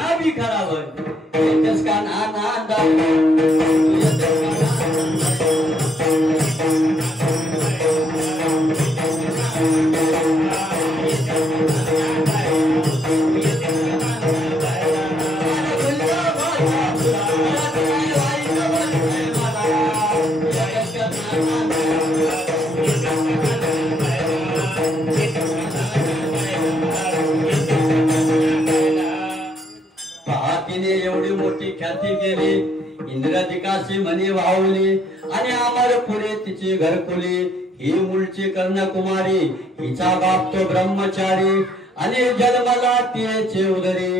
नाना बी खराब येतेस का नाना एवढी मोठी ख्याती केली इंद्रदिकाशी म्हणे वाहुली आणि आमर पुढे तिची घरकुली ही मूळची कर्णकुमारी हिचा बाप तो ब्रह्मचारी आणि जन्मला तिचे उदरी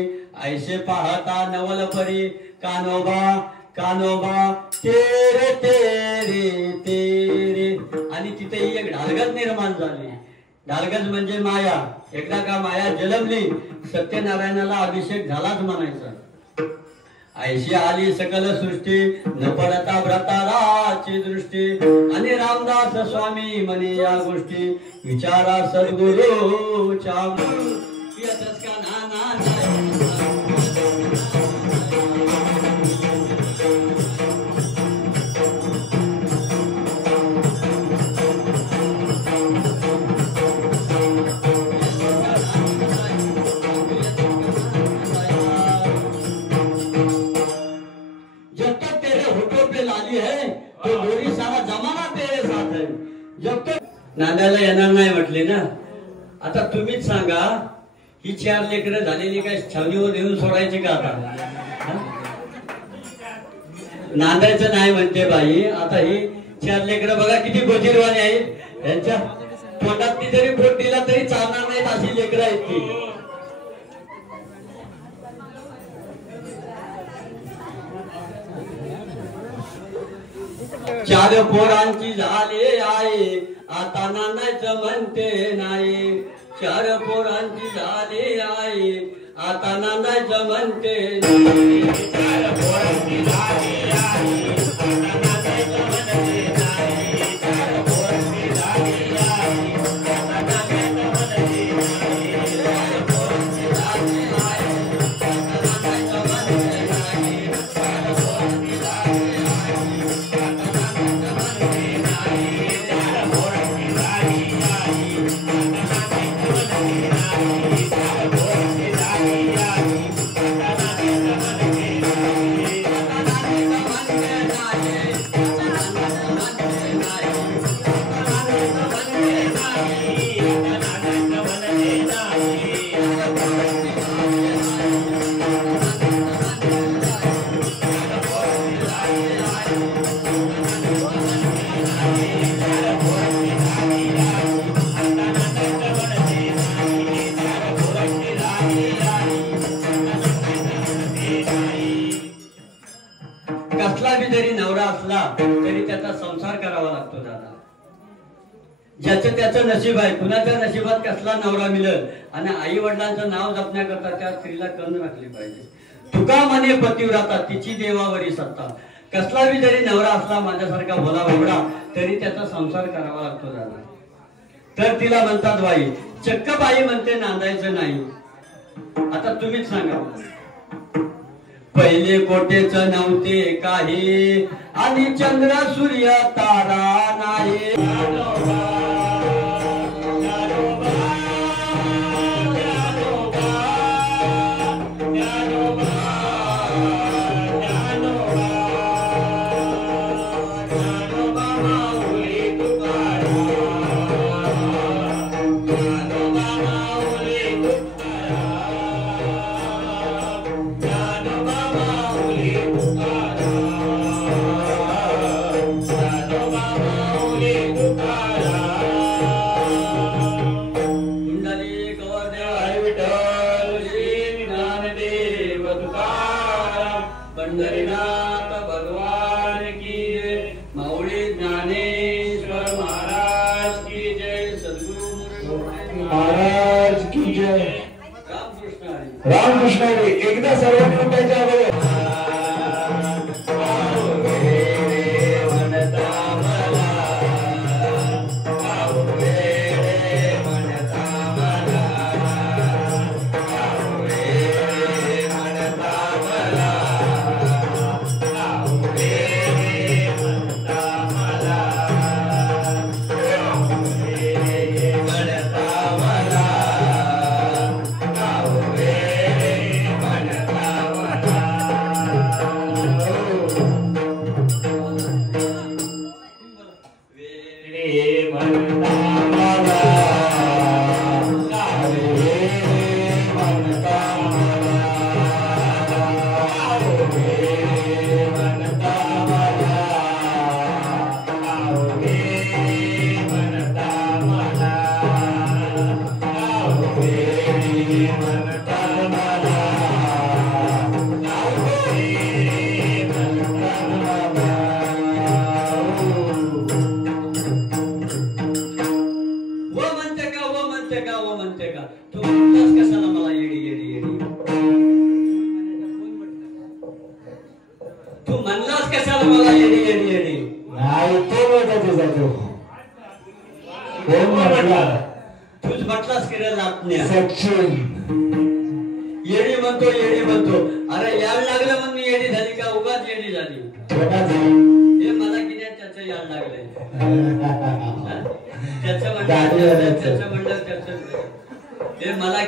ऐसे पाहता नवल परी कानोबा कानोबा तेरे तेरे तेरे आणि तिथे एक ढालगज निर्माण झाली ढालगज म्हणजे माया एकदा का माया जन्मली सत्यनारायणाला अभिषेक झालाच म्हणायचा ऐशी आली सकल सृष्टी न पडता व्रताराची दृष्टी आणि रामदास स्वामी म्हणे या गोष्टी विचारा सद्गुरूच्या नांदायला येणार नाही म्हटले ना आता तुम्हीच सांगा ही 4 लेकरं झालेली काय छावणीवर येऊन सोडायची का आता नांदायचं नाही म्हणते बाई आता ही 4 लेकरं बघा किती गोजीरवाणी आहेत यांच्या तोंडात जरी बोट दिला तरी चालणार नाहीत अशी लेकरं आहेत ती चार पोरांची झाले आहे आता नांदायचं म्हणते नाही 4 पोरांची झाले आहे आता नांदायचं म्हणते नाही 4 पोरांची झाले आहे आता नांदायचं म्हणते नाही 4 पोरांची झाले आहे आता नांदायचं म्हणते नाही 4 पोरांची झाले आहे आता नांदायचं म्हणते नाही 4 पोरांची झाले तरी त्याचा संसार करावा लागतो दादा ज्याचं त्याचं नशीब आहे कुणाच्या नशिबात कसला नवरा मिळेल आणि आई वडिलांचं नाव जपण्याकरता त्या स्त्रीला कण राखली पाहिजे तुका म्हणे पतिव्रता तिची देवावरी सत्ता कसला बी जरी नवरा असला माझ्यासारखा भोला बाबडा तरी त्याचा संसार करावा लागतो दादा तर तिला म्हणतात बाई चक्क बाई म्हणते नांदायचं नाही आता तुम्हीच सांगा पहिले कोटेच नव्हते काही आणि चंद्र सूर्य तारा नाही रामकृष्ण एकदा सर्वांनी त्याच्या तू म्हणलास कशाला मला येडी येडी येडी? नाही तो नव्हता तुझा तो. कोण म्हटला? तूच म्हटलास की रे लाटण्या. सचिन येडी म्हणतो येडी म्हणतो. अरे याड लागलं म्हणून मी येडी झाली का? उगाच येडी झाली. हे मला की नाही त्याचं याड लागलंय. त्याचं म्हणलं हे मला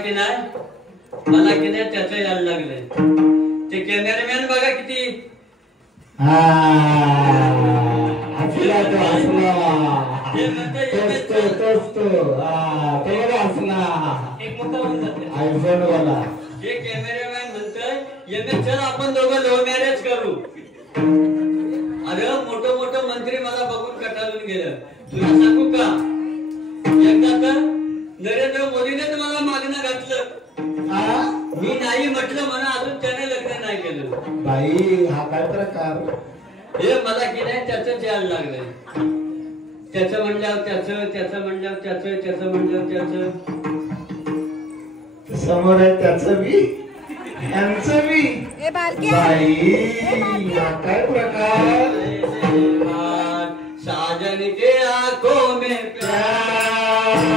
की नाही त्याचं याड लागलंय. ते कॅमेरामॅन बघा किती हे कॅमेरामॅन म्हणतोय चल आपण दोघं लव्ह मॅरेज करू. अरे मोठं मोठं मंत्री मला बघून कटाळून गेलं. तुला सांगू का, एकदा तर नरेंद्र मोदीने मला मागणं घातलं. मी नाही म्हटलं म्हणा, अजून त्याने लग्न नाही केलं. बाई हा काय प्रकार? हे मला की नाही त्याच यायला लागलंय. त्याचं म्हणल्यावर त्याचं म्हणल्यावर त्याचं म्हणल्यावर त्याचं समोर आहे त्याचं बी यांचं बी. बाई हा काय प्रकार? साजन के आंखों में प्यार.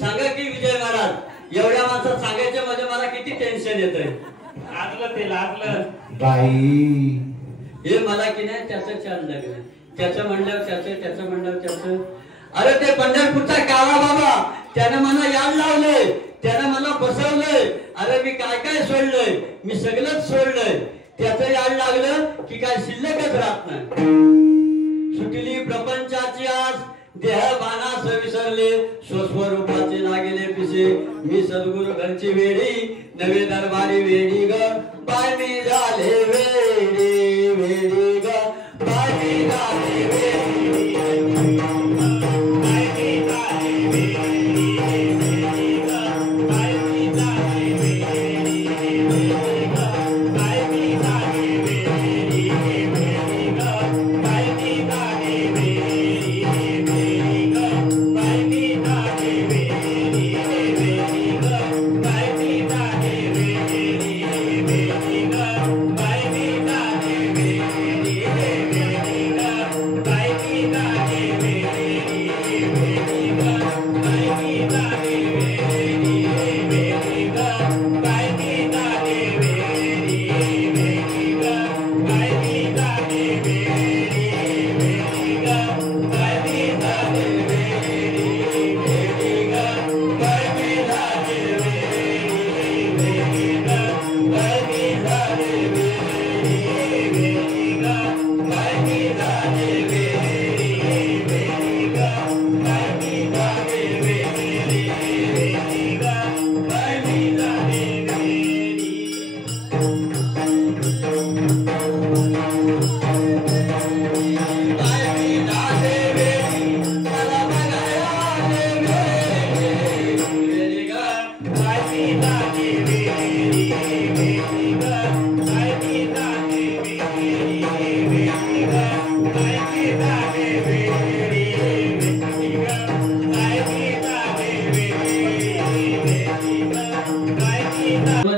सांगा की विजय महाराज, एवढ्या माणसात सांगायचं म्हणजे मला किती टेन्शन येतंय. लागलं ते लागलं बाई. हे मला की नाही त्याचं छान लागलं. त्याचं म्हणल्यावर त्याचं म्हणल्यावर त्याचं. अरे ते पंढरपूरचा काळा बाबा त्यानं मला याड लावलंय, त्यानं मला फसवलंय. अरे मी काय काय सोडलंय, मी सगळंच सोडलंय. त्याचं याड लागलं की काय शिल्लकच राहत नाही. सुटली प्रपंचाची आस, देह बाणास विसरले, स्वस्वरूपाचे लागले पिसे. मी सद्गुरु घरची वेडी, नवे दरबारी वेडी ग. बाय मी झाले वेडी वेडी ग. बाय मी झाले वेडी.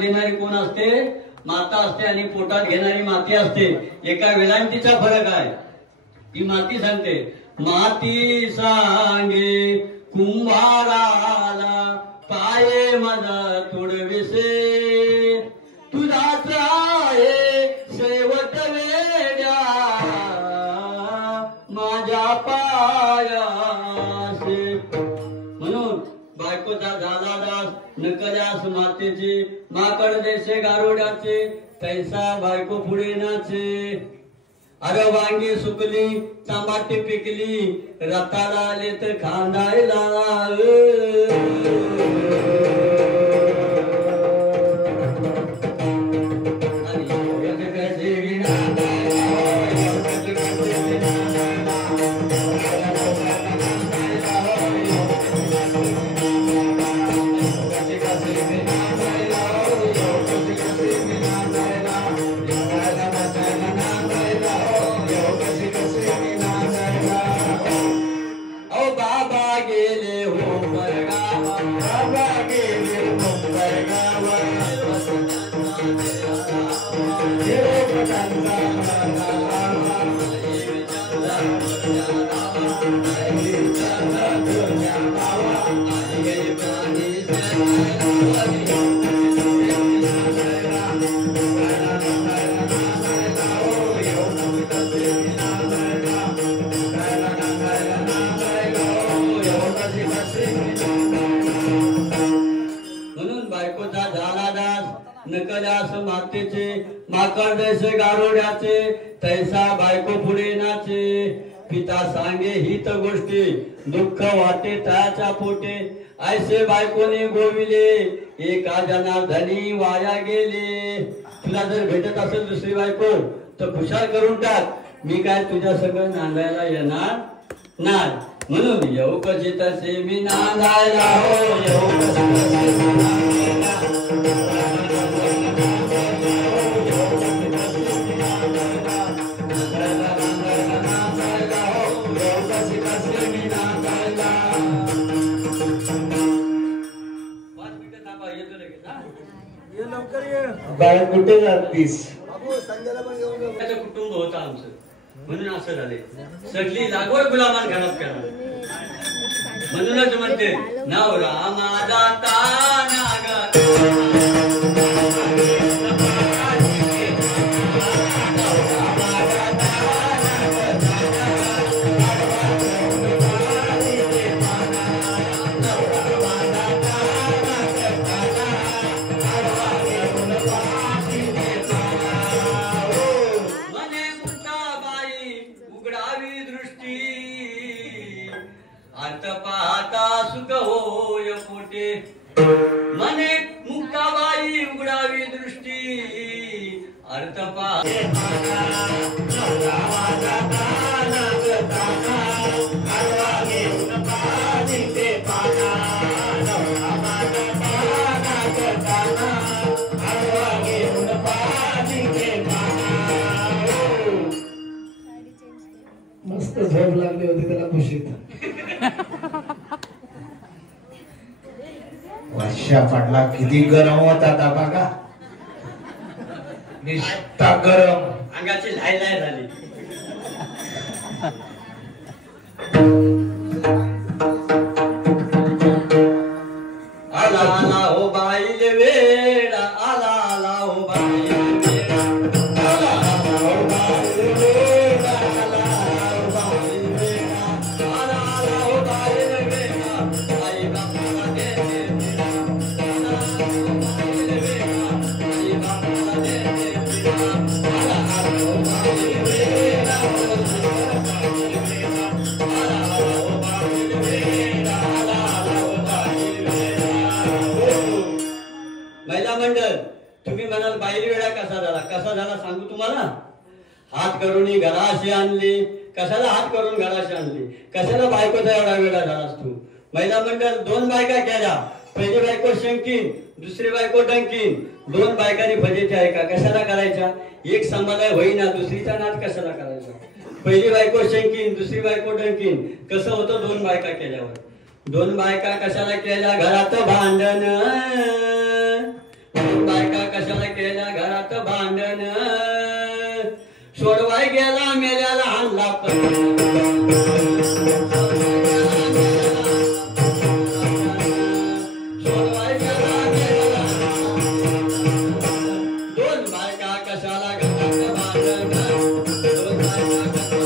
देणारी कोण असते? माता असते आणि पोटात घेणारी माती असते. एका वेलांटीचा फरक आहे. ती माती सांगते, माती सांगे कुंभाराला पाये माझा तुडविसे, तुझाच आहे शेवट वेड्या माझ्या पायासे. म्हणून बायकोचा झाला दास नकल्यास मातेचे, माकड देशे गारोड्याचे तैसा बायको पुढे नाचे. अरे वांगी सुकली टमाटे पिकली रताला आले तर खांदायला. नकल्यास मातेचे, माकड जैसे गारोड्याचे तैसा बायको पुढे नाचे. पिता सांगे हित गोष्टी दुःख वाटे त्याच्या पोटे, ऐसे बायकोने गोविले एका जनार्दनी वाया गेले. तुला जर भेटत असेल दुसरी बायको तर खुशाल करून टाक, मी काय तुझ्या सगळं नांदायला येणार नाही. म्हणून येऊ कशी तसे मी नांदायला हो, येऊ कशी तसे मी नांदायला. बाळ कुठे जातीस? कुटुंब होतं आमचं, म्हणून असं झाले. सगळी लागवड गुलामान घरात करणार. म्हणूनच म्हणते नवरा माझा नाग मने मुक्ताबाई उघडावी दृष्टी अर्थ मस्त झोप लागली होती त्याला खुशीत. वर्षा पडला किती गरम होता बघा, निष्ठा गरम, अंगाची लाय लाय झाली. आला आला हो बाईले वेडा, आला आला हो बाईले वेडा, आला आला हो बाईले वेडा, आला आला हो बाईले वेडा, आला आला हो बाईले वेडा, आई बापाला देते वेडा, आला आला हो बाईले वेडा, आई बापाला देते वेडा, आला आला हो बाईले वेडा, आला आला हो बाईले वेडा, आला आला हो बाईले वेडा. महिला मंडळ, तुम्ही म्हणाल बाईली वेळा कसा झाला? कसा झाला सांगू तुम्हाला. हात करून घराशी आणली. कशाला हात करून घराशी आणली? कशाला बायकोचा एवढा वेळा झालास तू? महिला मंडळ, दोन बायका केल्या. पहिली बायको शंकीन, दुसरी बायको डंकीन. दोन बायकांनी फजेचे आहे का? कशाला करायच्या? एक सांभाळाय होईना, दुसरीचा नाद कशाला करायचा? पहिली बायको शंकीन, दुसरी बायको डंकीन. कसं होतं दोन बायका केल्यावर? दोन बायका कशाला केल्या घरात भांडण, दोन बायका कशाला केल्या घरात भांडण, सोडवाय गेला मेल्याला आणला सोडवाय गेला मेल्याला. दोन बायका कशाला घरात भांडण, दोन बायका कशाला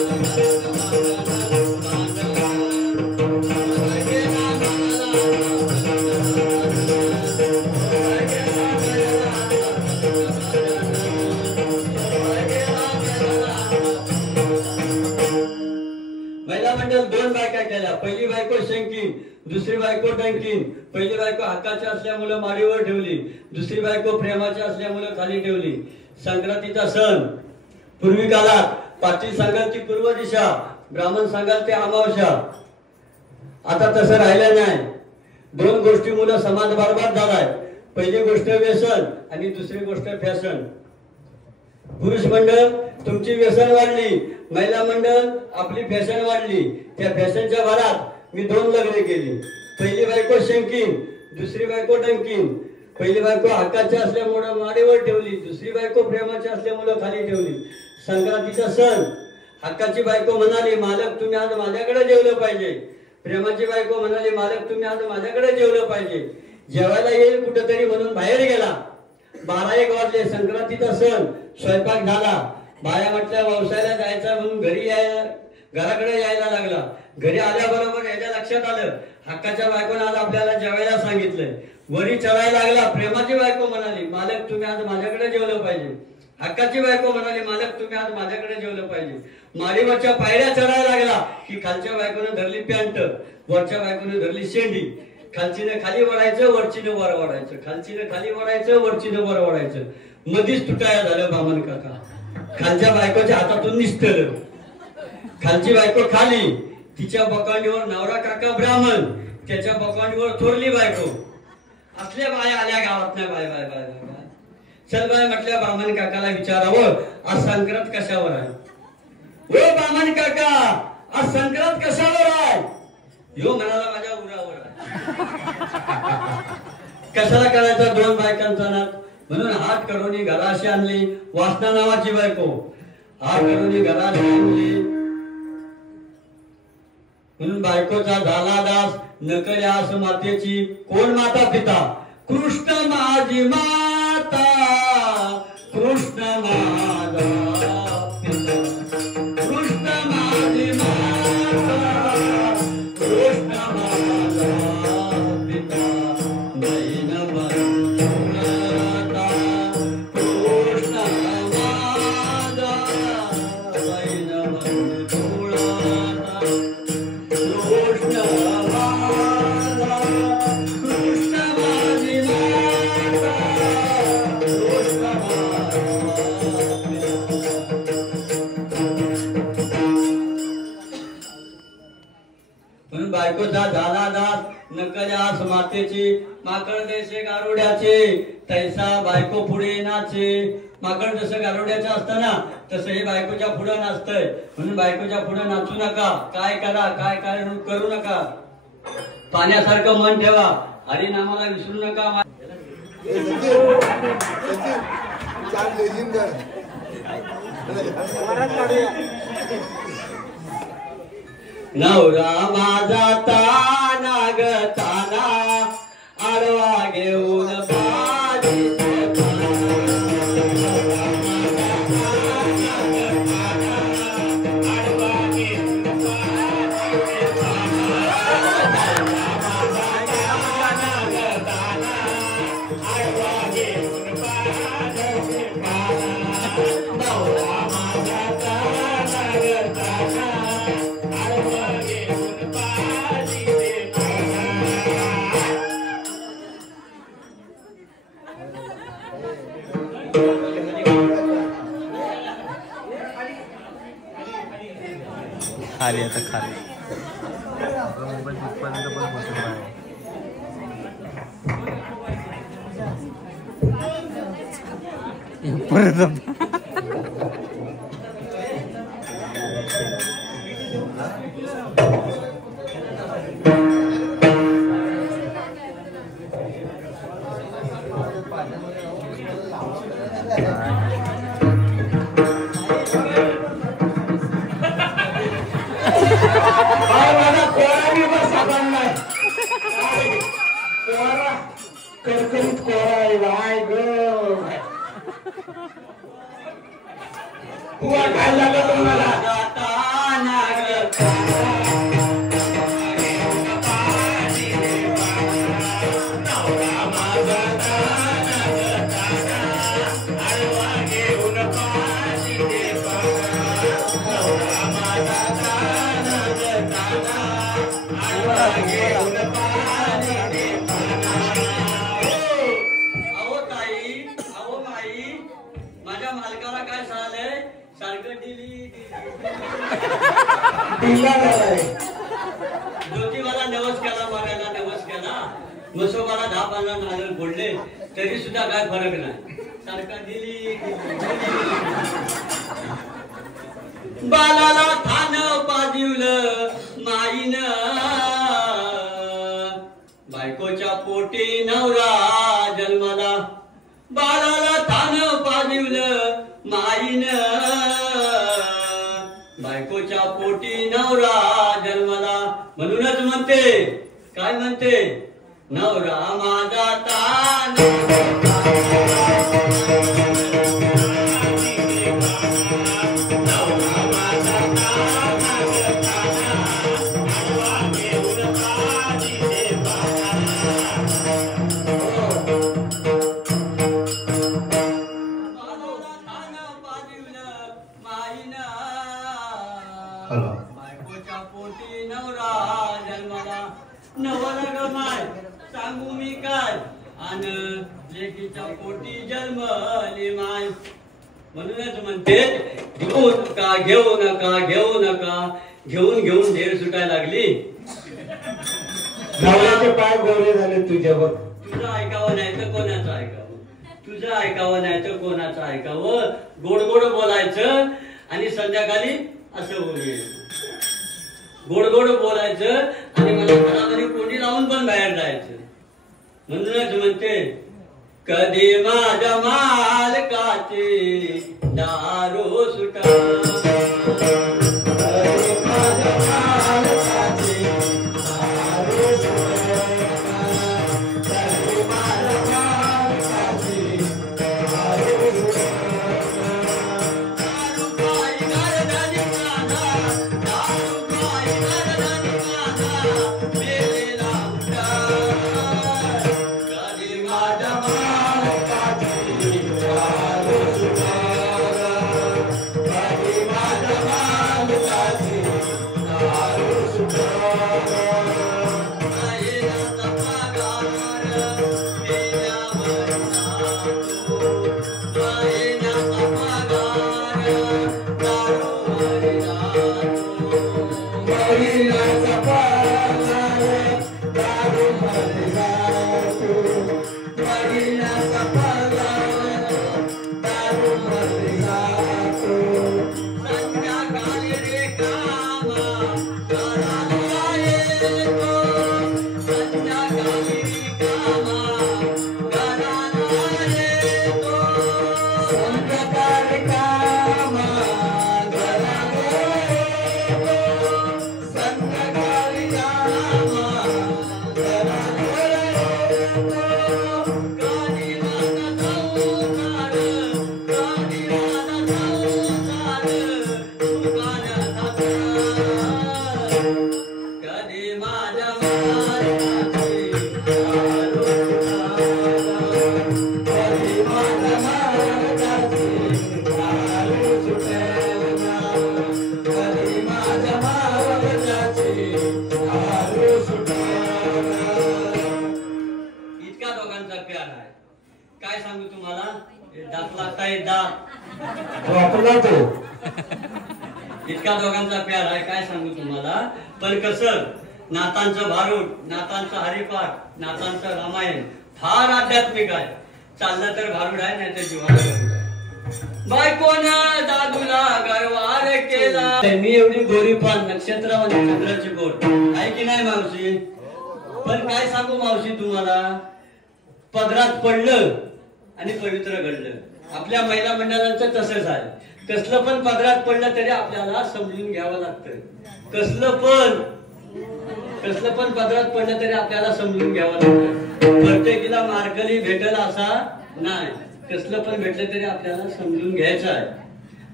महिला मंडळ दोन बायका केल्या. पहिली बायको शंकीन, दुसरी बायको डंकीन. पहिली बायको हक्काची असल्यामुळे माडीवर ठेवली, दुसरी बायको प्रेमाची असल्यामुळे खाली ठेवली. संक्रांतीचा सण पूर्वी काळात पाटील सांगाल ती पूर्व दिशा, ब्राह्मण सांगाल ते अमावस्या. आता तसं राहिलं नाही. दोन गोष्टीमुळे समाज बरबाद झालाय. पहिली गोष्ट व्यसन आणि दुसरी गोष्ट फॅशन. पुरुष मंडळ तुमची व्यसन वाढली, महिला मंडळ आपली फॅशन वाढली. त्या फॅशनच्या भरात मी दोन लग्न केली. पहिली बायको शंकीन, दुसरी बायको डंकीन. पहिली बायको हक्काची असल्यामुळे माडीवर ठेवली, दुसरी बायको प्रेमाची असल्यामुळे खाली ठेवली. संक्रांतीचा सण हक्काची बायको म्हणाली मालक तुम्ही आज माझ्याकडे जेवलं पाहिजे, प्रेमाची बायको म्हणाली मालक तुम्ही आज माझ्याकडे जेवलं पाहिजे. जेवायला येईल कुठेतरी म्हणून बाहेर गेला. 12-1 वाजले. संक्रांतीचा सण स्वयंपाक झाला. बाया म्हटल्या व्यवसायाला जायचा म्हणून घराकडे यायला लागला. घरी आल्याबरोबर याच्या लक्षात आलं हक्काच्या बायकोने आज आपल्याला जेवायला सांगितलंय. वरी चढायला लागला. प्रेमाची बायको म्हणाली मालक तुम्ही आज माझ्याकडे जेवलं पाहिजे. हक्काची बायको म्हणाली मालक तुम्ही आज माझ्याकडे जेवलं पाहिजे. माडीवरच्या पायऱ्या चढायला लागला की खालच्या बायकोने धरली पॅन्ट, वरच्या बायकोने धरली शेंडी. खालचीने खाली वळायचं, वरचीने वर वळायचं, खालचीने खाली वळायचं, वरचीने वर वळायचं. मधीच तुटाया झालं बामण काका. खालच्या बायकोच्या हातातून निसटलं. खालची बायको खाली, तिच्या बकांडीवर नवरा काका ब्राह्मण, त्याच्या बकांडीवर थोरली बायको. असल्या बाया आल्या गावात नाही. Bye bye bye bye bye. चल बाय म्हटल्या ब्राह्मण काकाला विचारावं आज संक्रांत कशावर आहे. ओ ब्राह्मण काका आज संक्रांत कशावर आहे. यो म्हणाला माझ्या उरावर आहे. कशाला करायचा दोन बायकांचा नाद. म्हणून हात करून घराशी आणली वासना नावाची बायको. हात करून घराशी आणली म्हणून बायकोचा झाला दास. नकल्यास मातेची कोण माता पिता. कृष्ण माझी माता, कृष्ण माझा पिता, कृष्ण माझी माता, कृष्ण माझा पिता. बहीण बंधुराता कृष्ण माझा, बहीण बंधुराता कृष्ण माझा, कृष्ण माझी माता, कृष्ण माझा. म्हणून बायकोचा झाला दास. नकल्यास मातेची माकड देशे गारुड्याचे, तैसा बायको पुढे नाचे. माकड जसं गारुड्याचं असतं ना तसं हे बायकोच्या पुढे नाचतंय. म्हणून बायकोच्या पुढे नाचू नका. काय करा काय काय करू नका. पाण्यासारखं मन ठेवा. हरिनामाला विसरू नका. नवरा माझा ताना ग ताना, आडवा घेऊन खाली आता खाली परत कोरा करकरीत कोरा आहे बाय ग तुला काय झालं तुम्हाला जाताना माझ्या मालकाला काय झालंय सारखं ज्योतिबाला नवस केला मारायला नवस केला मसोबाला 10-15 नारळ फोडले तरी सुद्धा काय फरक नाही सारखा दिली बालाला थान पाजिवलं माईनं बायकोच्या पोटी नवरा जन्माला बालाला थान पाजिवलं माईनं बायकोच्या पोटी नवरा जन्माला म्हणूनच म्हणते काय म्हणते नवरा माझा तान बायकोच्या पोटी नवरा जन्माला नवरा गमाय सांगू मी काय आन लेकीच्या पोटी जन्मली माय म्हणूनच म्हणते घेऊ नका घेऊ नका घेऊ नका घेऊन घेऊन ढेर सुटायला लागली नवऱ्याचे पाय गोरे झाले तुझ्यावर तुझं ऐकावं नाही तर कोणाचं ऐकावं तुझं ऐकावं नाही तर कोणाचं ऐकावं गोड गोड बोलायचं आणि संध्याकाळी असं होईल गोड गोड बोलायचं आणि मला घरामध्ये कोंडी लावून पण बाहेर जायचं म्हणूनच म्हणते कधी माझ्या मालकाची दारू सुटा काय सांगू तुम्हाला दात लागताय दात इतका दोघांचा प्यार आहे काय सांगू तुम्हाला पण कसं नातांचं भारूड नातांचं हरिपाठ नातांचं रामायण फार आध्यात्मिक आहे चाललं तर भारूड आहे नाही तर जीवाला बायकोनं दादूला गरवार केला मी एवढी गोरी पान नक्षत्रावानी चंद्राची गोड आहे की नाही मावशी पण काय सांगू मावशी तुम्हाला पदरात पडलं आणि पवित्र घडलं आपल्या महिला मंडळांचं तसंच आहे कसलं पण पदरात पडलं तरी आपल्याला समजून घ्यावं लागतं कसलं पण कसलं पण पदरात पडलं तरी आपल्याला समजून घ्यावं लागतं. प्रत्येकीला मार्कली भेटल असा नाही, कसलं पण भेटलं तरी आपल्याला समजून घ्यायचं आहे.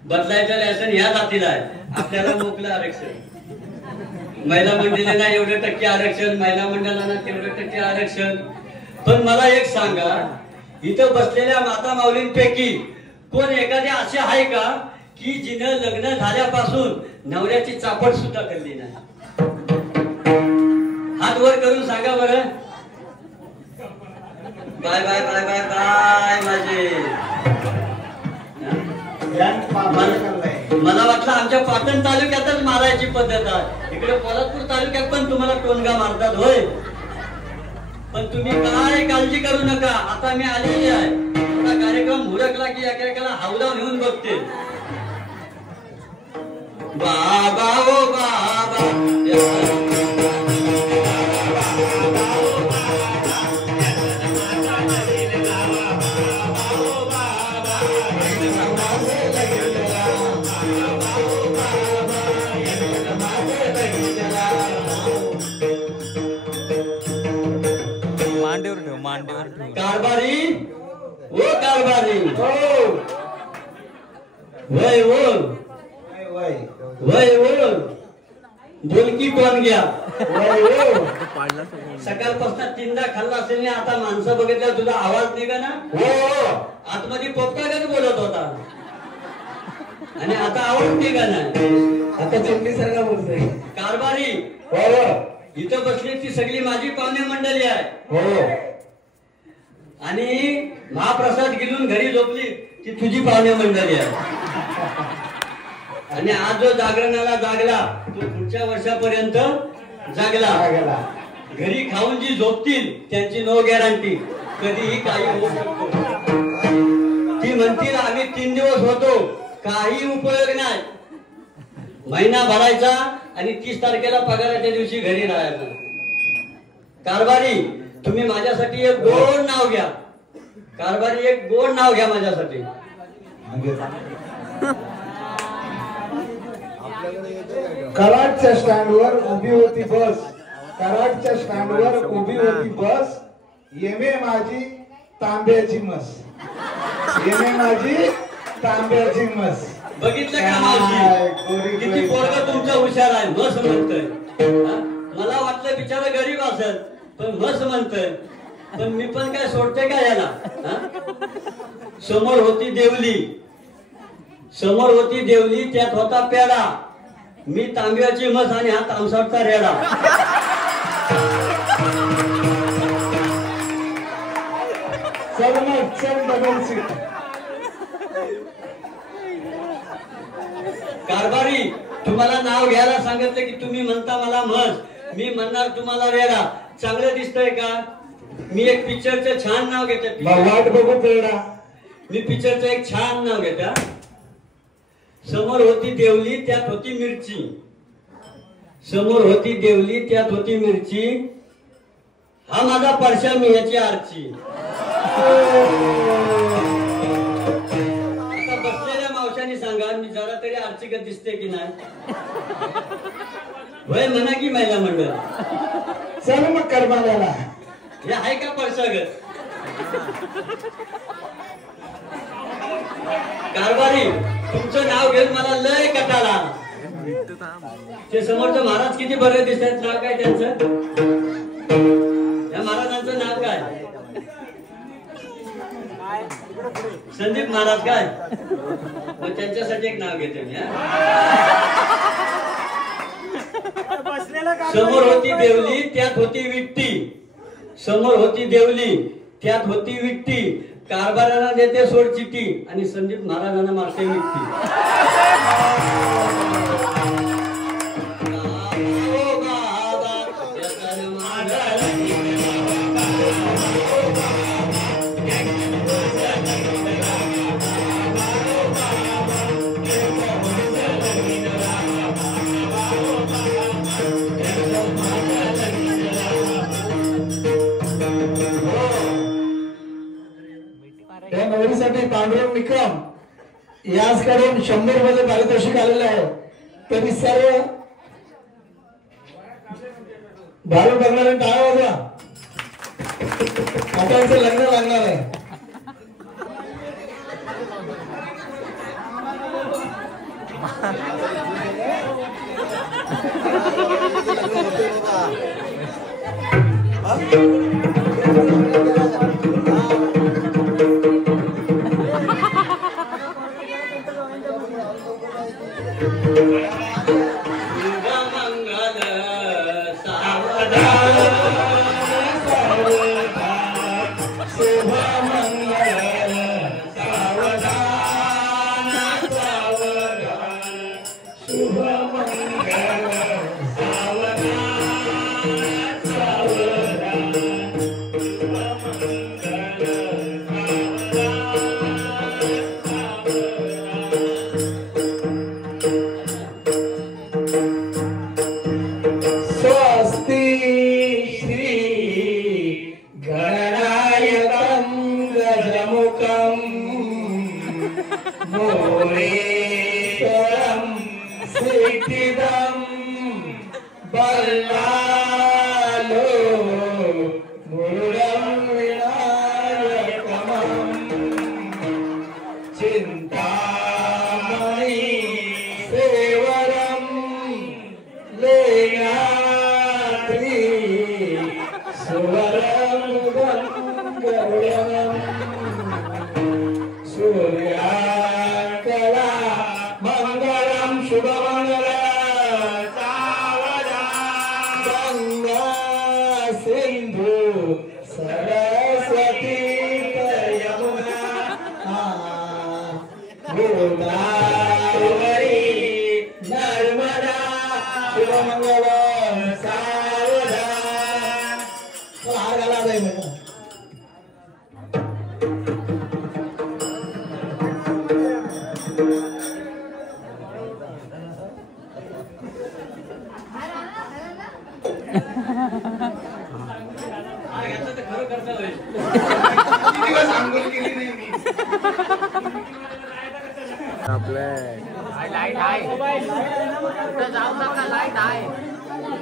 बदलायचं लेसन ह्या जातीला आहे. आपल्याला मोकळं आरक्षण, महिला मंडळींना एवढे टक्के आरक्षण, महिला मंडळांना तेवढे टक्के आरक्षण. पण मला एक सांगा, इथं बसलेल्या माता माऊलींपैकी कोण एखादी असे आहे का की जिनं लग्न झाल्यापासून नवऱ्याची चापट सुद्धा केली नाही? हात वर करून सांगा बरं. Bye bye bye bye bye माझे. मला वाटलं आमच्या पाटण तालुक्यातच मारायची पद्धत आहे, इकडे पोलादपूर तालुक्यात पण तुम्हाला टोनगा मारतात होय. पण तुम्ही काय काळजी करू नका, आता मी आलेली आहे. आता कार्यक्रम हुडकला की एकेकाला हावला नेऊन बघते. बाबा ओ बाबा कारभारी ओ कारभारी वय बोलकी कोण घ्या. सकाळपासून तीनदा खाल्ला असेल ना, आता माणसं बघितल्यावर तुझा आवाज निघा ना. आतमध्ये पोपटागत बोलत होता आणि आता आवाज निघा ना, आता चमडी सारखा बोलतोय. कारभारी इथं बसली ती सगळी माझी पाहुणे मंडळी आहे आणि महाप्रसाद घेऊन घरी झोपली ती तुझी पाहुणे मंडळी आहे. आणि आज जो जागरणाला जागला तो पुढच्या वर्षापर्यंत जागला. घरी खाऊन जी झोपतील त्यांची नो गॅरंटी, कधीही काही होऊ शकतो. ती म्हणतील आम्ही 3 दिवस होतो, काही उपयोग नाही. महिना भरायचा आणि 30 तारखेला पगाराच्या दिवशी घरी राहायचं. कारभारी तुम्ही माझ्यासाठी एक गोड नाव घ्या. कारभारी एक गोड नाव घ्या माझ्यासाठी. कराडच्या स्टँडवर उभी होती बस, कराडच्या स्टँडवर उभी होती बस. येमे माझी तांब्याची मस, येमे माझी तांब्याची मस. बघितलं का मावशी, किती पोरगा तुमचा हुशार आहे. मस म्हणतोय. मला वाटलं बिचारा गरीब असेल पण मस म्हणतोय. पण मी पण काय सोडते का याला. समोर होती देवली, समोर होती देवली, त्यात होता पेडा. मी तांब्याची मस आणि हा तामसाटचा रेडा. Double seat. कारभारी तुम्हाला नाव घ्यायला सांगितलं की तुम्ही म्हणता मला मस, मी म्हणणार तुम्हाला रेडा. चांगलं दिसतंय का? मी एक पिक्चरचं छान नाव घेते. वाट बघू पेडा. मी पिक्चरचं एक छान नाव घेता. समोर होती देवली त्यात होती मिरची, समोर होती देवली त्यात होती मिरची. हा माझा परशा, मी याची आरची. आता बसलेल्या मावशांनी सांगा, मी जरा तरी आरचीगत दिसते की नाही? वय म्हणा की महिला मंडळ. चल मग करमाल्याला. हे आहे का परशागत? कारभारी तुमचं नाव घेऊन मला लय कटाला. ते समोरचं महाराज किती बरे दिसतात. नाव काय त्यांचं? या महाराजांचं नाव काय? संदीप महाराज काय? मग त्यांच्यासाठी एक नाव घेते मी. समोर होती देवली त्यात होती विट्टी, समोर होती देवली त्यात होती विट्टी. कारभाराला देते सोड चिट्टी आणि संदीप महाराजांना मारते विट्टी. त्या नवरीसाठी पांडुरंग निकम याचकडून 100 मध्ये पारितोषिक आलेलं आहे. त्यांनी सर्व भारू बघणारे टाळा वाजवा. आता यांचं लग्न लागणार आहे.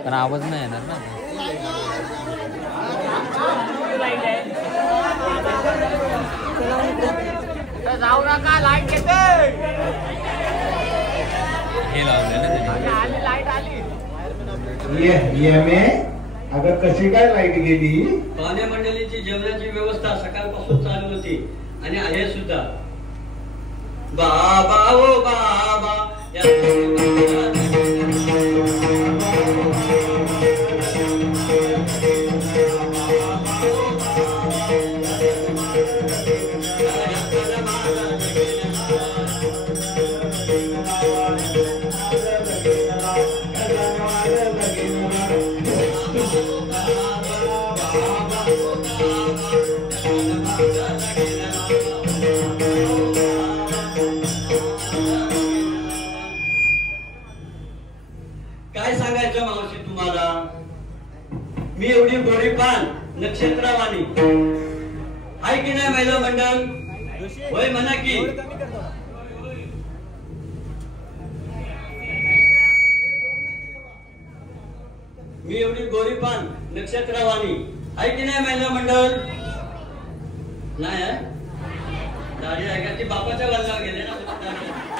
पण आवाज नाही येणार ना. जाऊ नका, लाईट येते. हे लावलेलं आली लाईट आली. अगं कशी काय लाईट गेली? पाहुणे मंडळीची जेवणाची व्यवस्था सकाळपासून चालू होती आणि आहे सुद्धा. बाबा ओ बाबा काय सांगायचं मावशी तुम्हाला. मी एवढी गोरी पान नक्षत्रवाणी आहे की नाही महिला मंडळ? होय म्हणा की. मी एवढी गोरी पान नक्षत्रवाणी आहे की नाही महिला मंडळ? नाही दाढी आहे का? ती बापाच्या वल्लावर गेले ना.